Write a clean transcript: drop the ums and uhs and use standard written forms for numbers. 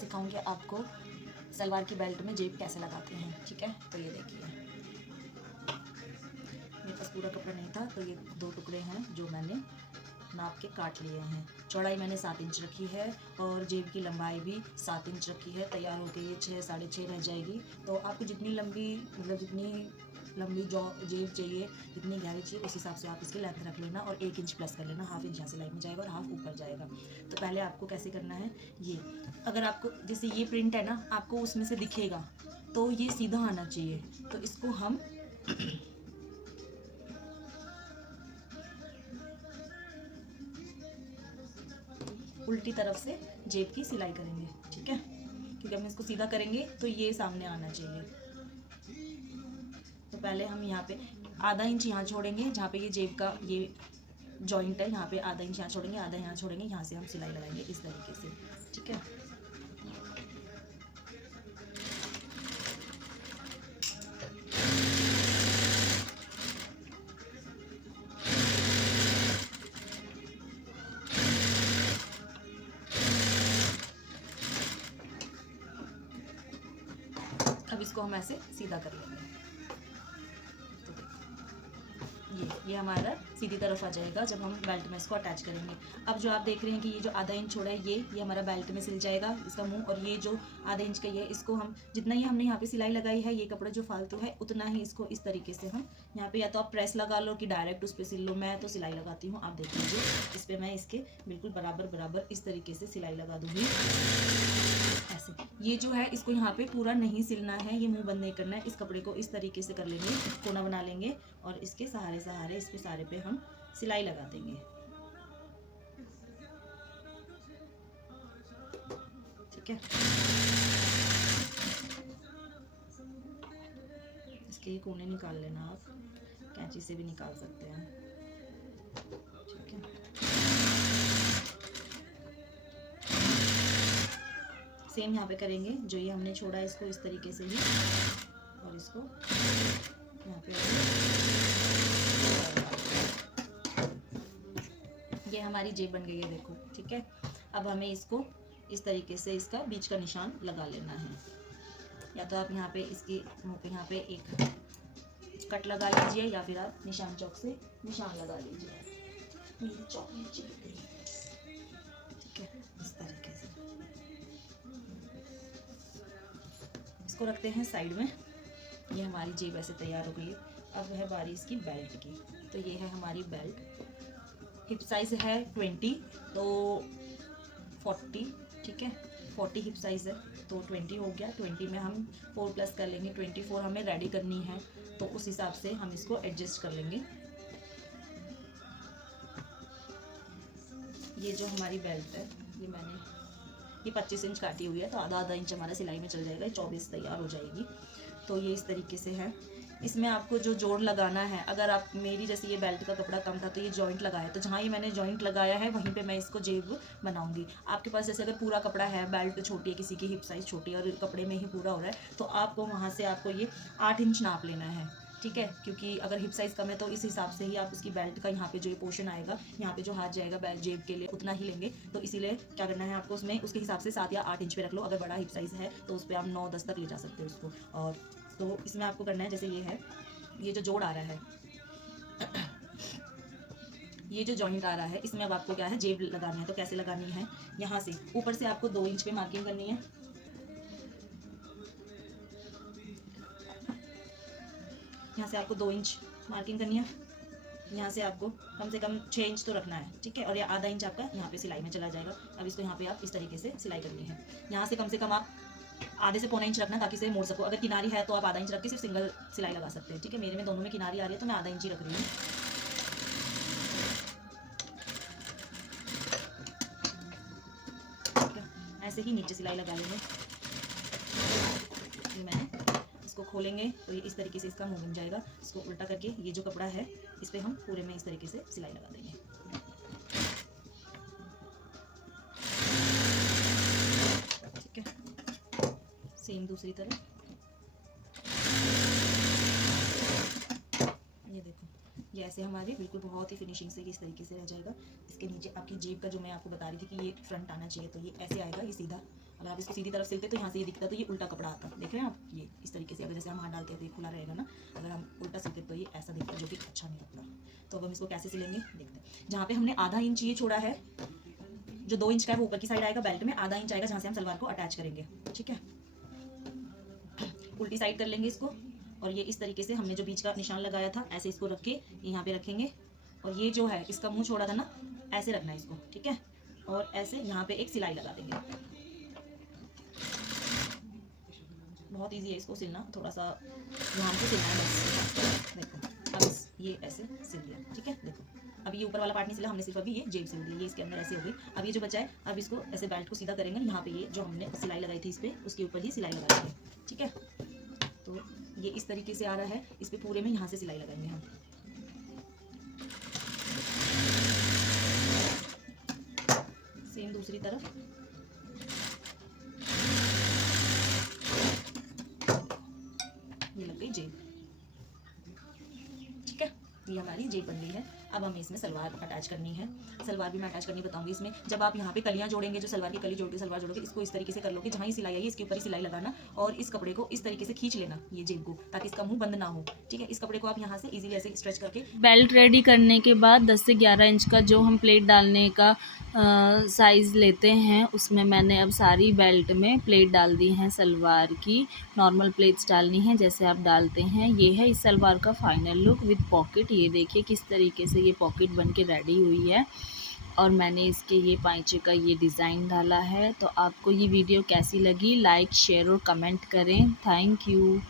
सिखाऊंगी आपको सलवार की बेल्ट में जेब कैसे लगाते हैं। ठीक है, तो ये देखिए मेरे पास पूरा कपड़ा नहीं था, तो ये 2 टुकड़े हैं जो मैंने नाप के काट लिए हैं। चौड़ाई मैंने 7 इंच रखी है और जेब की लंबाई भी 7 इंच रखी है। तैयार होकर ये 6 साढ़े 6 रह जाएगी। तो आपको जितनी लंबी मतलब जितनी लंबी जेब चाहिए, जितनी गहरी चाहिए, उस हिसाब से आप इसकी लेंथ रख लेना और 1 इंच प्लस कर लेना। हाफ इंच यहाँ सिलाई में जाएगा और हाफ ऊपर जाएगा। तो पहले आपको कैसे करना है, ये अगर आपको जैसे ये प्रिंट है ना, आपको उसमें से दिखेगा तो ये सीधा आना चाहिए। तो इसको हम उल्टी तरफ से जेब की सिलाई करेंगे। ठीक है, क्योंकि हम इसको सीधा करेंगे तो ये सामने आना चाहिए। तो पहले हम यहाँ पे आधा इंच यहाँ छोड़ेंगे, जहाँ पे ये जेब का ये जॉइंट है, यहाँ पे आधा इंच यहाँ छोड़ेंगे, आधा यहाँ छोड़ेंगे, यहाँ से हम सिलाई लगाएंगे इस तरीके से। ठीक है, अब इसको हम ऐसे सीधा कर लेंगे। ये हमारा सीधी तरफ आ जाएगा जब हम बेल्ट में इसको अटैच करेंगे। अब जो आप देख रहे हैं कि ये जो आधा इंच छोड़ा है, ये हमारा बेल्ट में सिल जाएगा इसका मुंह, और ये जो आधा इंच का ये इसको हम जितना ही हमने यहाँ पे सिलाई लगाई है, ये कपड़ा जो फालतू है उतना ही इसको इस तरीके से हम यहाँ पे या तो आप प्रेस लगा लो कि डायरेक्ट उस पर सिल लो। मैं तो सिलाई लगाती हूँ, आप देख लीजिए। इस पर मैं इसके बिल्कुल बराबर बराबर इस तरीके से सिलाई लगा दूँगी ऐसे। ये जो है इसको यहाँ पे पूरा नहीं सिलना है, ये मुंह बंद नहीं करना है। इस कपड़े को इस तरीके से कर लेंगे, कोना बना लेंगे और इसके सहारे सहारे इस पे सारे पे हम सिलाई लगा देंगे। ठीक है, इसके कोने निकाल लेना, आप कैंची से भी निकाल सकते हैं। ठीक है, सेम यहाँ पे करेंगे, जो ये हमने छोड़ा है इसको इस तरीके से ही, और इसको यहाँ पे ये हमारी जेब बन गई है, देखो। ठीक है, अब हमें इसको इस तरीके से इसका बीच का निशान लगा लेना है। या तो आप यहाँ पे इसके मुँह पे यहाँ पे एक कट लगा लीजिए, या फिर आप निशान चौक से निशान लगा लीजिए। ठीक है, इस तरीके से इसको रखते हैं साइड में। ये हमारी जेब ऐसे तैयार हो गई है। अब है बारी इसकी बेल्ट की। तो ये है हमारी बेल्ट। हिप साइज़ है 20, तो 40। ठीक है, 40 हिप साइज़ है तो 20 हो गया। 20 में हम 4 प्लस कर लेंगे, 24 हमें रेडी करनी है, तो उस हिसाब से हम इसको एडजस्ट कर लेंगे। ये जो हमारी बेल्ट है, ये 25 इंच काटी हुई है, तो आधा आधा इंच हमारा सिलाई में चल जाएगा, 24 तैयार हो जाएगी। तो ये इस तरीके से है। इसमें आपको जो जोड़ लगाना है, अगर आप मेरी जैसे ये बेल्ट का कपड़ा कम था तो ये जॉइंट लगाया, तो जहाँ ये मैंने जॉइंट लगाया है वहीं पे मैं इसको जेब बनाऊंगी। आपके पास जैसे अगर पूरा कपड़ा है, बेल्ट छोटी है, किसी की हिप साइज़ छोटी है और कपड़े में ही पूरा हो रहा है, तो आपको वहाँ से आपको ये 8 इंच नाप लेना है। ठीक है, क्योंकि अगर हिप साइज़ कम है तो इस हिसाब से ही आप उसकी बेल्ट का यहाँ पे जो ये पोर्शन आएगा, यहाँ पे जो हाथ जाएगा बेल्ट जेब के लिए, उतना ही लेंगे। तो इसीलिए क्या करना है आपको, उसमें उसके हिसाब से 7 या 8 इंच पे रख लो। अगर बड़ा हिप साइज़ है तो उस पर आप 9-10 तक ले जा सकते हो उसको। और तो इसमें आपको करना है, जैसे ये है, ये जो जोड़ आ रहा है, ये जो जॉइंट आ रहा है, इसमें अब आपको क्या है, जेब लगानी है। तो कैसे लगानी है, यहाँ से ऊपर से आपको 2 इंच पे मार्किंग करनी है। यहाँ से आपको 2 इंच मार्किंग करनी है। यहाँ से आपको कम से कम 6 इंच तो रखना है। ठीक है, और ये आधा इंच आपका यहाँ पे सिलाई में चला जाएगा। अब इसको यहाँ पे आप इस तरीके से सिलाई करनी है। यहाँ से कम आप आधे से पौना इंच रखना, ताकि इसे मोड़ सको। अगर किनारी है तो आप आधा इंच रख के सिर्फ सिंगल सिलाई लगा सकते हैं। ठीक है, मेरे में दोनों में किनारी आ रही है तो मैं आधा इंच ही रख रही हूँ। ठीक है, ऐसे ही नीचे सिलाई लगा लेंगे। ये मैंने इसको खोलेंगे तो ये इस तरीके से इसका मुंह बन जाएगा। इसको उल्टा करके ये जो कपड़ा है इस पर हम पूरे में इस तरीके से सिलाई लगा देंगे। ठीक है, सेम दूसरी तरफ। ये देखो, ये ऐसे हमारे बिल्कुल बहुत ही फिनिशिंग से इस तरीके से रह जाएगा। इसके नीचे आपकी जेब का जो मैं आपको बता रही थी कि ये फ्रंट आना चाहिए, तो ये ऐसे आएगा, ये सीधा। अगर आप इसको सीधी तरफ सिलते तो यहाँ से ये दिखता, तो ये उल्टा कपड़ा आता। देख रहे हैं आप, ये इस तरीके से, अगर जैसे हम हाथ डालते हैं तो ये खुला रहेगा ना, अगर हम उल्टा सिलते तो ये ऐसा दिखता, जो कि अच्छा नहीं लगता। तो अब हम इसको कैसे सिलेंगे देखते हैं। जहाँ पे हमने आधा इंच ये छोड़ा है, जो 2 इंच का है वो ऊपर की साइड आएगा, बेल्ट में आधा इंच आएगा जहाँ से हम सलवार को अटैच करेंगे। ठीक है, उल्टी साइड कर लेंगे इसको, और ये इस तरीके से हमने जो बीच का निशान लगाया था ऐसे इसको रख के यहाँ पे रखेंगे, और ये जो है इसका मुंह छोड़ा था ना, ऐसे रखना है इसको। ठीक है, और ऐसे यहाँ पे एक सिलाई लगा देंगे। बहुत इजी है इसको सिलना, थोड़ा सा ध्यान से सिलना है बस। देखो अब ये ऐसे सिल दिया। ठीक है, देखो अब ये ऊपर वाला पार्ट नहीं सिला हमने, सिर्फ अभी ये जेब सिल दी, ये इसके अंदर ऐसे हो गई। अब ये जो बचा है, अब इसको ऐसे बेल्ट को सीधा करेंगे, यहाँ पे ये जो हमने सिलाई लगाई थी इस पर, उसके ऊपर ही सिलाई लगा देंगे। ठीक है, तो ये इस तरीके से आ रहा है, इस पे पूरे में यहाँ से सिलाई लगाएंगे हम। सेम दूसरी तरफ। ये लग गई जेब। ठीक है, ये हमारी जेब बन गई है। अब हमें इसमें सलवार अटैच करनी है। सलवार भी मैं अटैच करनी बताऊंगी इसमें। जब आप यहाँ पे कलियाँ जोड़ेंगे, जो सलवार की कली जोड़ के सलवार जोड़ोगे, इसको इस तरीके से कर लोगे, जहाँ ही सिलाई आई है इसके ऊपर ही सिलाई लगाना, और इस कपड़े को इस तरीके से खींच लेना, ये जेब को, ताकि इसका मुंह बंद ना हो। ठीक है, इस कपड़े को आप यहाँ से इजीली ऐसे स्ट्रेच करके। बेल्ट रेडी करने के बाद 10 से 11 इंच का जो हम प्लेट डालने का साइज़ लेते हैं, उसमें मैंने अब सारी बेल्ट में प्लेट डाल दी हैं सलवार की। नॉर्मल प्लेट्स डालनी है जैसे आप डालते हैं। ये है इस सलवार का फाइनल लुक विद पॉकेट। ये देखिए किस तरीके से ये पॉकेट बन के रेडी हुई है, और मैंने इसके ये पाइचे का ये डिज़ाइन डाला है। तो आपको ये वीडियो कैसी लगी, लाइक शेयर और कमेंट करें। Thank you.